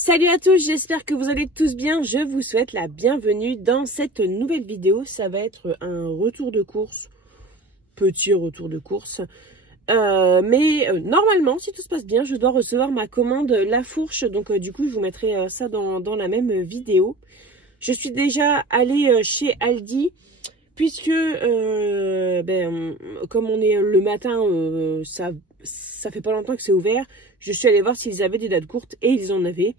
Salut à tous, j'espère que vous allez tous bien. Je vous souhaite la bienvenue dans cette nouvelle vidéo. Ça va être un retour de course, petit retour de course. Normalement, si tout se passe bien, je dois recevoir ma commande La Fourche. Donc du coup, je vous mettrai ça dans la même vidéo. Je suis déjà allée chez Aldi. Puisque, comme on est le matin, ça fait pas longtemps que c'est ouvert. Je suis allée voir s'ils avaient des dates courtes et ils en avaient.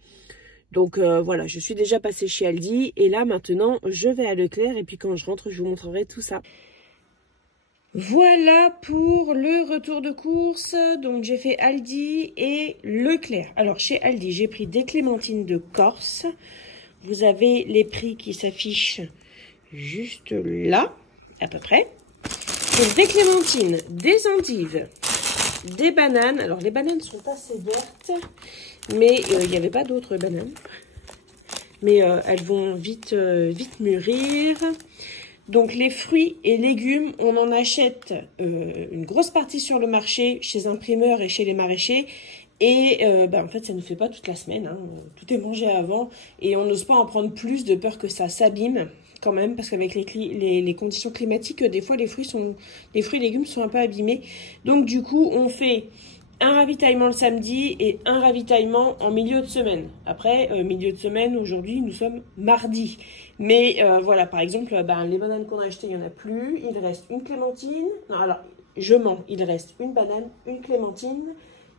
Donc voilà, je suis déjà passée chez Aldi. Et là, maintenant, je vais à Leclerc. Et puis quand je rentre, je vous montrerai tout ça. Voilà pour le retour de course. Donc j'ai fait Aldi et Leclerc. Alors chez Aldi, j'ai pris des clémentines de Corse. Vous avez les prix qui s'affichent juste là, à peu près. Donc des clémentines, des endives, des bananes. Alors les bananes sont assez vertes, mais il n'y avait pas d'autres bananes. Mais elles vont vite mûrir. Donc les fruits et légumes, on en achète une grosse partie sur le marché, chez un primeur et chez les maraîchers. Et en fait, ça ne fait pas toute la semaine. Hein. Tout est mangé avant. Et on n'ose pas en prendre plus de peur que ça s'abîme quand même. Parce qu'avec les conditions climatiques, des fois, les fruits et légumes sont un peu abîmés. Donc du coup, on fait un ravitaillement le samedi et un ravitaillement en milieu de semaine. Après, milieu de semaine, aujourd'hui, nous sommes mardi. Mais voilà, par exemple, les bananes qu'on a achetées, il n'y en a plus. Il reste une clémentine. Non, alors, je mens. Il reste une banane, une clémentine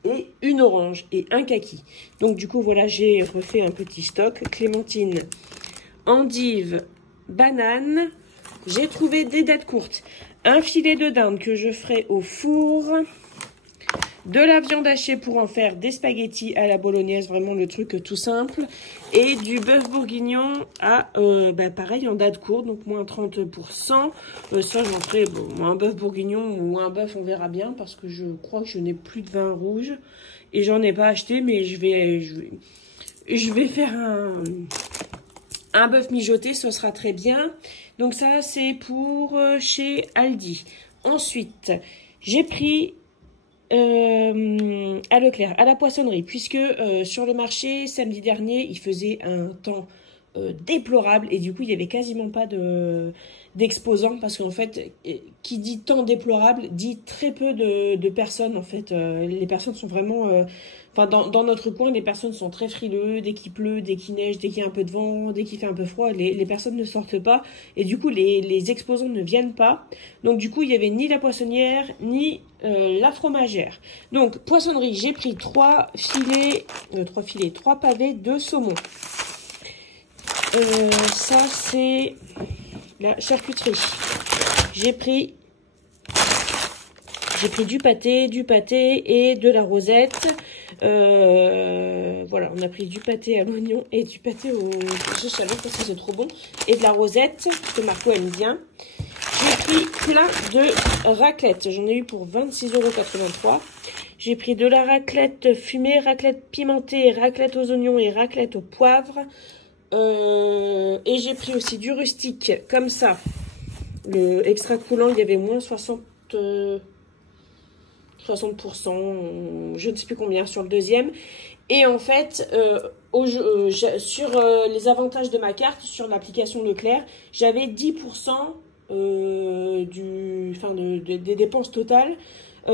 et une orange et un kaki. Donc du coup, voilà, j'ai refait un petit stock. Clémentine, endive, banane. J'ai trouvé des dates courtes. Un filet de dinde que je ferai au four. De la viande hachée pour en faire des spaghettis à la bolognaise, vraiment le truc tout simple. Et du bœuf bourguignon à, pareil, en date courte, donc moins 30%. Ça, j'en ferai un bœuf bourguignon ou un bœuf, on verra bien, parce que je crois que je n'ai plus de vin rouge. Et j'en ai pas acheté, mais je vais faire un bœuf mijoté, ce sera très bien. Donc ça, c'est pour chez Aldi. Ensuite, j'ai pris à Leclerc, à la poissonnerie, puisque sur le marché, samedi dernier, il faisait un temps déplorable et du coup, il n'y avait quasiment pas d'exposants parce qu'en fait, qui dit temps déplorable, dit très peu de personnes. En fait, les personnes sont vraiment... dans notre coin, les personnes sont très frileux. Dès qu'il pleut, dès qu'il neige, dès qu'il y a un peu de vent, dès qu'il fait un peu froid, les personnes ne sortent pas. Et du coup, les exposants ne viennent pas. Donc du coup, il n'y avait ni la poissonnière, ni la fromagère. Donc, poissonnerie, j'ai pris 3 pavés de saumon. Ça, c'est la charcuterie. J'ai pris du pâté et de la rosette. Voilà, on a pris du pâté à l'oignon et du pâté au échalote parce que c'est trop bon. Et de la rosette, que Marco aime bien. J'ai pris plein de raclette. J'en ai eu pour 26,83 €. J'ai pris de la raclette fumée, raclette pimentée, raclette aux oignons et raclette au poivre. Et j'ai pris aussi du rustique, comme ça. Le extra coulant, il y avait moins 60%, je ne sais plus combien sur le deuxième. Et en fait, sur les avantages de ma carte, sur l'application Leclerc, j'avais 10% des dépenses totales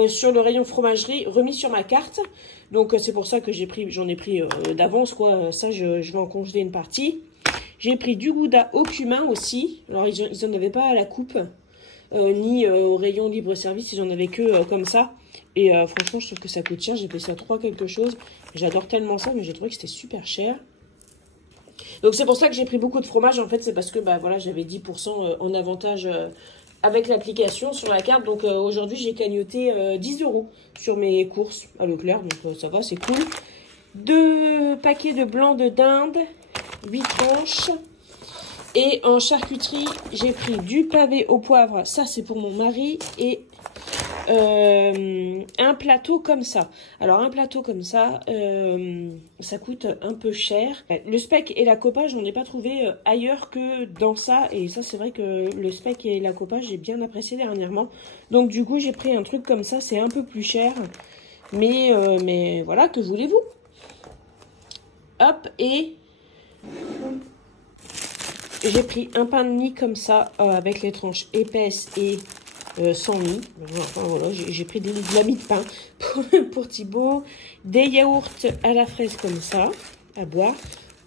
sur le rayon fromagerie remis sur ma carte. Donc c'est pour ça que j'en ai pris d'avance, quoi. Ça, je vais en congeler une partie. J'ai pris du gouda au cumin aussi. Alors ils n'en avaient pas à la coupe, ni au rayon libre service, ils en avaient que comme ça. Et franchement, je trouve que ça coûte cher. J'ai payé ça 3 quelque chose. J'adore tellement ça, mais j'ai trouvé que c'était super cher. Donc c'est pour ça que j'ai pris beaucoup de fromage. En fait, c'est parce que voilà, j'avais 10% en avantage avec l'application sur la carte. Donc aujourd'hui, j'ai cagnoté 10 € sur mes courses à Leclerc. Donc ça va, c'est cool. 2 paquets de blanc de dinde, 8 tranches. Et en charcuterie, j'ai pris du pavé au poivre. Ça, c'est pour mon mari. Et un plateau comme ça. Alors un plateau comme ça, ça coûte un peu cher. Le speck et la copa, j'en ai pas trouvé ailleurs que dans ça. Et ça, c'est vrai que le speck et la copa, j'ai bien apprécié dernièrement. Donc du coup, j'ai pris un truc comme ça. C'est un peu plus cher. Mais voilà, que voulez-vous? Hop, et j'ai pris un pain de mie comme ça, avec les tranches épaisses et sans mie. Enfin, voilà, j'ai pris de la mie de pain pour Thibaut. Des yaourts à la fraise comme ça, à boire.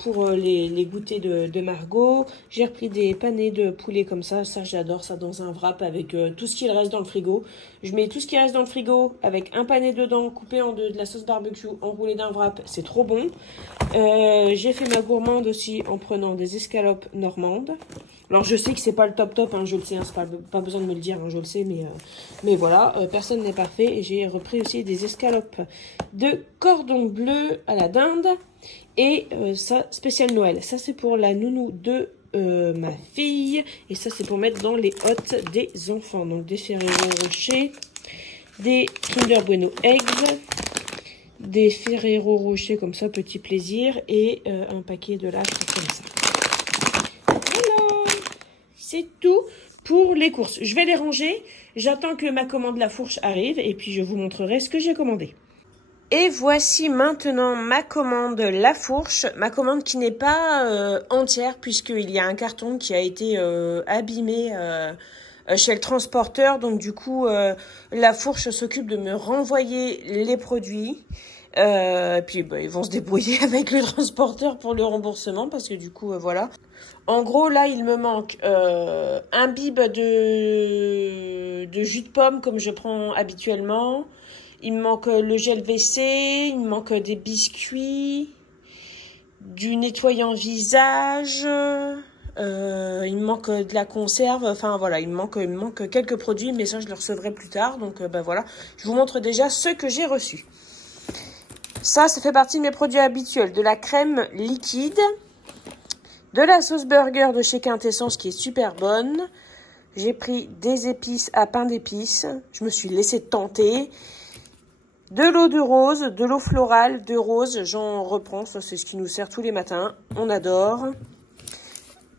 Pour les goûters de Margot. J'ai repris des panés de poulet comme ça j'adore ça dans un wrap avec tout ce qu'il reste dans le frigo. Je mets tout ce qui reste dans le frigo avec un pané dedans, coupé en deux, de la sauce barbecue, enroulé d'un wrap, c'est trop bon. J'ai fait ma gourmande aussi en prenant des escalopes normandes. Alors je sais que c'est pas le top top, hein, je le sais, hein, c'est pas besoin de me le dire, hein, je le sais, mais voilà, personne n'est parfait. Et j'ai repris aussi des escalopes de cordon bleu à la dinde. Et ça, spécial Noël. Ça, c'est pour la nounou de ma fille. Et ça, c'est pour mettre dans les hôtes des enfants. Donc, des Ferrero Rocher, des Kinder Bueno Eggs, des Ferrero Rocher comme ça, petit plaisir. Et un paquet de lâches comme ça. Voilà, c'est tout pour les courses. Je vais les ranger. J'attends que ma commande La Fourche arrive. Et puis, je vous montrerai ce que j'ai commandé. Et voici maintenant ma commande La Fourche, ma commande qui n'est pas entière puisqu'il y a un carton qui a été abîmé chez le transporteur. Donc du coup, La Fourche s'occupe de me renvoyer les produits. Puis bah, ils vont se débrouiller avec le transporteur pour le remboursement parce que du coup, voilà. En gros, là, il me manque un bib de jus de pomme comme je prends habituellement. Il me manque le gel WC, il me manque des biscuits, du nettoyant visage, il me manque de la conserve, enfin voilà, il me manque quelques produits, mais ça je le recevrai plus tard. Donc ben voilà, je vous montre déjà ce que j'ai reçu. Ça fait partie de mes produits habituels, de la crème liquide, de la sauce burger de chez Quintessence qui est super bonne. J'ai pris des épices à pain d'épices, je me suis laissée tenter. De l'eau de rose, de l'eau florale de rose, j'en reprends, ça c'est ce qui nous sert tous les matins, on adore.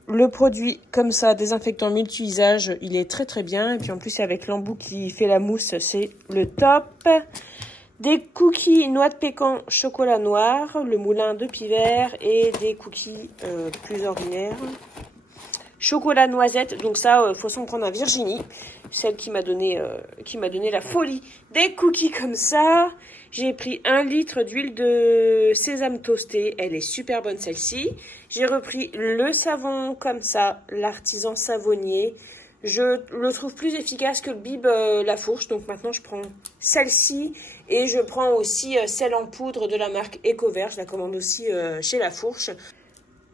Le produit comme ça, désinfectant multi-usage, il est très très bien. Et puis en plus avec l'embout qui fait la mousse, c'est le top. Des cookies noix de pécan chocolat noir, le moulin de Pivert et des cookies plus ordinaires. Chocolat noisette, donc ça, faut s'en prendre à Virginie, celle qui m'a donné la folie des cookies comme ça. J'ai pris 1 litre d'huile de sésame toastée, elle est super bonne celle-ci. J'ai repris le savon comme ça, l'artisan savonnier. Je le trouve plus efficace que le bib La Fourche, donc maintenant je prends celle-ci. Et je prends aussi celle en poudre de la marque Ecovert, je la commande aussi chez La Fourche.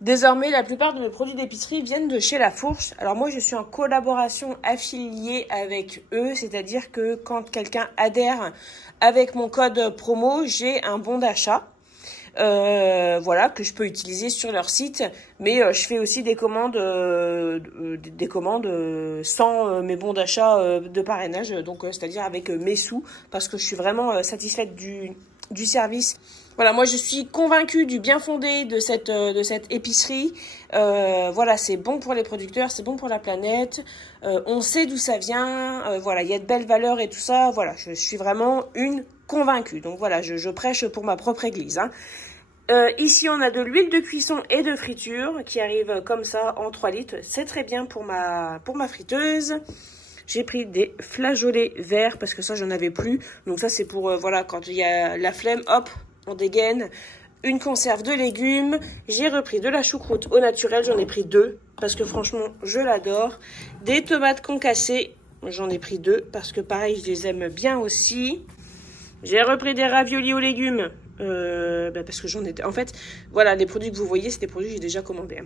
Désormais, la plupart de mes produits d'épicerie viennent de chez La Fourche. Alors moi, je suis en collaboration affiliée avec eux, c'est-à-dire que quand quelqu'un adhère avec mon code promo, j'ai un bon d'achat. Voilà, que je peux utiliser sur leur site, mais je fais aussi des commandes sans mes bons d'achat de parrainage, donc c'est-à-dire avec mes sous, parce que je suis vraiment satisfaite du service. Voilà, moi je suis convaincue du bien fondé de cette épicerie. Voilà, c'est bon pour les producteurs, c'est bon pour la planète. On sait d'où ça vient. Voilà, il y a de belles valeurs et tout ça. Voilà, je suis vraiment une convaincue. Donc voilà, je prêche pour ma propre église. Hein. Ici, on a de l'huile de cuisson et de friture qui arrive comme ça en 3 litres. C'est très bien pour ma friteuse. J'ai pris des flageolets verts parce que ça, j'en avais plus. Donc ça, c'est pour, voilà, quand il y a la flemme, hop, on dégaine. Une conserve de légumes. J'ai repris de la choucroute au naturel. J'en ai pris 2 parce que franchement, je l'adore. Des tomates concassées. J'en ai pris 2 parce que pareil, je les aime bien aussi. J'ai repris des raviolis aux légumes. Parce que j'en ai... En fait, voilà, les produits que vous voyez, c'est des produits que j'ai déjà commandés.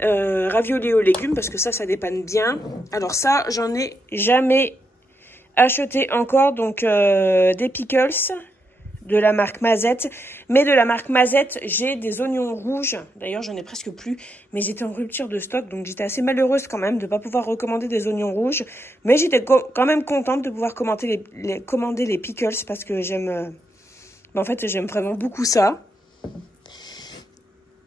Raviolis aux légumes, parce que ça dépanne bien. Alors ça, j'en ai jamais acheté encore. Donc, des pickles de la marque Mazette. Mais de la marque Mazette, j'ai des oignons rouges. D'ailleurs, j'en ai presque plus. Mais j'étais en rupture de stock. Donc, j'étais assez malheureuse quand même de ne pas pouvoir recommander des oignons rouges. Mais j'étais quand même contente de pouvoir commander les pickles parce que j'aime... en fait, j'aime vraiment beaucoup ça.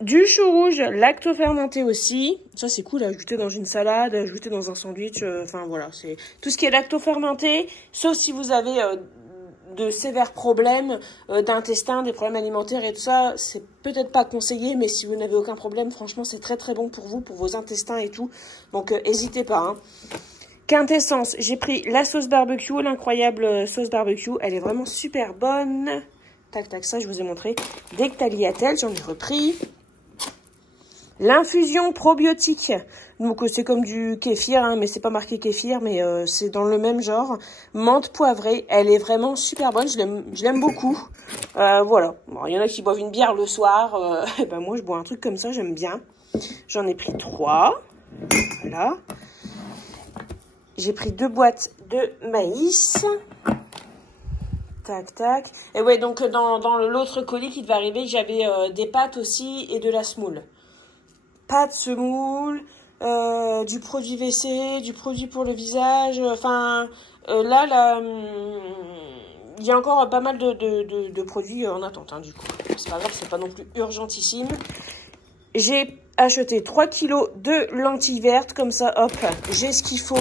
Du chou rouge lacto-fermenté aussi. Ça, c'est cool à ajouter dans une salade, à ajouter dans un sandwich. Enfin, voilà, c'est tout ce qui est lacto-fermenté. Sauf si vous avez de sévères problèmes d'intestin, des problèmes alimentaires et tout ça, c'est peut-être pas conseillé, mais si vous n'avez aucun problème, franchement, c'est très très bon pour vous, pour vos intestins et tout. Donc, n'hésitez pas. Hein. Quintessence, j'ai pris la sauce barbecue, l'incroyable sauce barbecue. Elle est vraiment super bonne. Tac, tac, ça, je vous ai montré. Dès que Tagliatelle, j'en ai repris. L'infusion probiotique. Donc, c'est comme du kéfir, hein, mais c'est pas marqué kéfir, mais c'est dans le même genre. Menthe poivrée, elle est vraiment super bonne. Je l'aime beaucoup. Voilà. Bon, il y en a qui boivent une bière le soir. Ben moi, je bois un truc comme ça, j'aime bien. J'en ai pris 3. Voilà. J'ai pris 2 boîtes de maïs. Tac, tac. Et ouais, donc dans l'autre colis qui devait arriver, j'avais des pâtes aussi et de la semoule. Pâtes, semoule, du produit WC, du produit pour le visage. Enfin, là, il y a encore pas mal de produits en attente, hein, du coup. C'est pas grave, c'est pas non plus urgentissime. J'ai acheté 3 kilos de lentilles vertes, comme ça, hop, j'ai ce qu'il faut.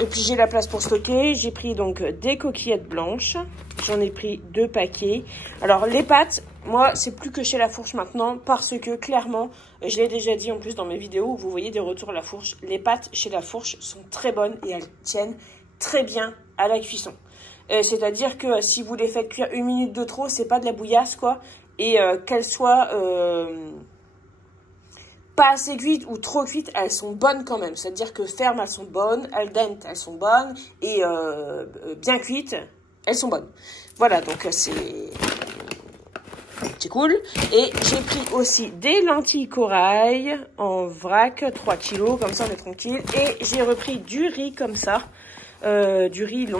Et puis j'ai la place pour stocker. J'ai pris donc des coquillettes blanches. J'en ai pris 2 paquets. Alors les pâtes, moi c'est plus que chez La Fourche maintenant parce que clairement, je l'ai déjà dit en plus dans mes vidéos où vous voyez des retours à La Fourche. Les pâtes chez La Fourche sont très bonnes et elles tiennent très bien à la cuisson. C'est-à-dire que si vous les faites cuire 1 minute de trop, c'est pas de la bouillasse quoi. Et qu'elles soient pas assez cuites ou trop cuites, elles sont bonnes quand même. C'est-à-dire que fermes, elles sont bonnes, al dente, elles sont bonnes, et bien cuites, elles sont bonnes. Voilà, donc c'est cool. Et j'ai pris aussi des lentilles corail en vrac, 3 kilos, comme ça on est tranquille. Et j'ai repris du riz comme ça, du riz long,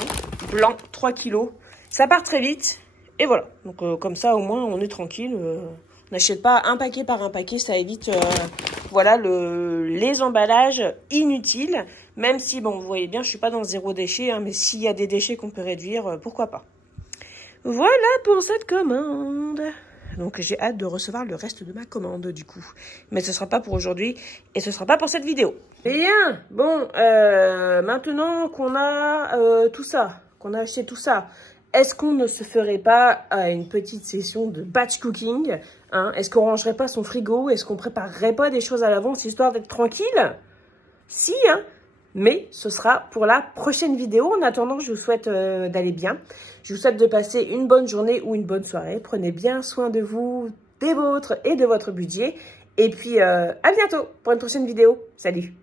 blanc, 3 kilos. Ça part très vite, et voilà. Donc comme ça au moins on est tranquille. On n'achète pas un paquet par un paquet, ça évite voilà, les emballages inutiles. Même si, bon, vous voyez bien, je suis pas dans le 0 déchet, hein, mais s'il y a des déchets qu'on peut réduire, pourquoi pas. Voilà pour cette commande. Donc j'ai hâte de recevoir le reste de ma commande du coup. Mais ce sera pas pour aujourd'hui et ce sera pas pour cette vidéo. Bien, bon, maintenant qu'on a tout ça, qu'on a acheté tout ça, est-ce qu'on ne se ferait pas une petite session de batch cooking, hein? Est-ce qu'on rangerait pas son frigo? Est-ce qu'on préparerait pas des choses à l'avance histoire d'être tranquille? Si, hein? Mais ce sera pour la prochaine vidéo. En attendant, je vous souhaite d'aller bien. Je vous souhaite de passer une bonne journée ou une bonne soirée. Prenez bien soin de vous, des vôtres et de votre budget. Et puis, à bientôt pour une prochaine vidéo. Salut!